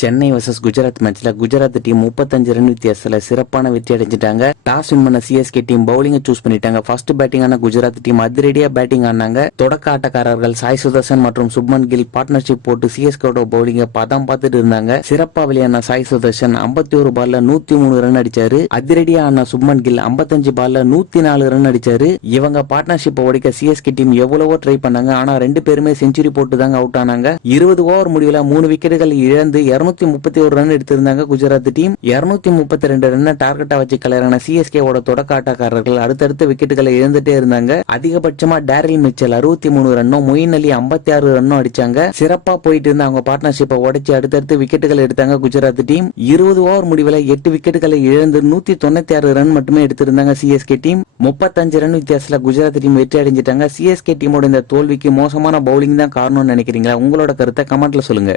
Chennai versus Gujarat மேட்ச்ல Gujarat team முப்பத்தஞ்சு run வித்தியாசத்துல சிறப்பான வெற்றி அடைஞ்சிட்டாங்க. டாஸ் வின் பண்ண சிஎஸ்கே டீம் பவுலிங்கை சூஸ் பண்ணிட்டாங்க. ஃபர்ஸ்ட் பேட்டிங் ஆன குஜராத் டீம் அதிரடியா பேட்டிங் ஆனாங்க. தொடக்க ஆட்டக்காரர்கள் சாய் சுதர்சன் மற்றும் சுப்மன் கில் பார்ட்னர்ஷிப் போட்டு சிஎஸ்கேட பவுலிங்க பதம் பார்த்துட்டு இருந்தாங்க. சிறப்பா விளையாடின சாய் சுதர்சன் 51 ஒரு பால்ல நூத்தி மூணு ரன் அடிச்சாரு. அதிரடியா ஆன சுப்மன் கில் 55 பால்ல நூத்தி நாலு ரன் அடிச்சாரு. இவங்க பார்ட்னர்ஷிப் உடைக்க சிஎஸ்கே டீம் எவ்வளவோ ட்ரை பண்ணாங்க. ஆனா ரெண்டு பேருமே செஞ்சுரி போட்டு தாங்க அவுட் ஆனாங்க. இருபது ஓவர் முடிவுல மூணு விக்கெட்டுகள் இழந்து 231 முப்பத்தி ஒரு ரன் எடுத்திருந்தாங்க குஜராத் டீம். 232 முப்பத்தி ரெண்டு ரன் டார்கெட்டா வச்சு கலையரான சிஎஸ்கே ஓட தொடக்க ஆட்டக்காரர்கள் அடுத்தடுத்த விக்கெட்டுகளை இழந்துட்டே இருந்தாங்க. அதிகபட்சமா டேரில் மிச்சல் அறுபத்தி மூணு ரன்னும் மொயின் அலி ஐம்பத்தி ஆறு ரன்னும் அடிச்சாங்க. சிறப்பா போயிட்டு இருந்த அவங்க பார்ட்னர்ஷிப்பை உடைச்சு அடுத்தடுத்து விக்கெட்டுகள் எடுத்தாங்க குஜராத் டீம். இருபது ஓவர் முடிவில் எட்டு விக்கெட்டுகளை இழந்து நூத்தி தொண்ணூத்தி ஆறு ரன் மட்டுமே எடுத்திருந்தாங்க சிஎஸ்கே டீம். முப்பத்தஞ்சு ரன் வித்தியாசத்துல குஜராத் டீம் வெற்றி அடைஞ்சிட்டாங்க. சிஎஸ்கே டீமோட இந்த தோல்விக்கு மோசமான பவுலிங் தான் காரணம்னு நினைக்கிறீங்களா? உங்களோட கருத்தை கமெண்ட்ல சொல்லுங்க.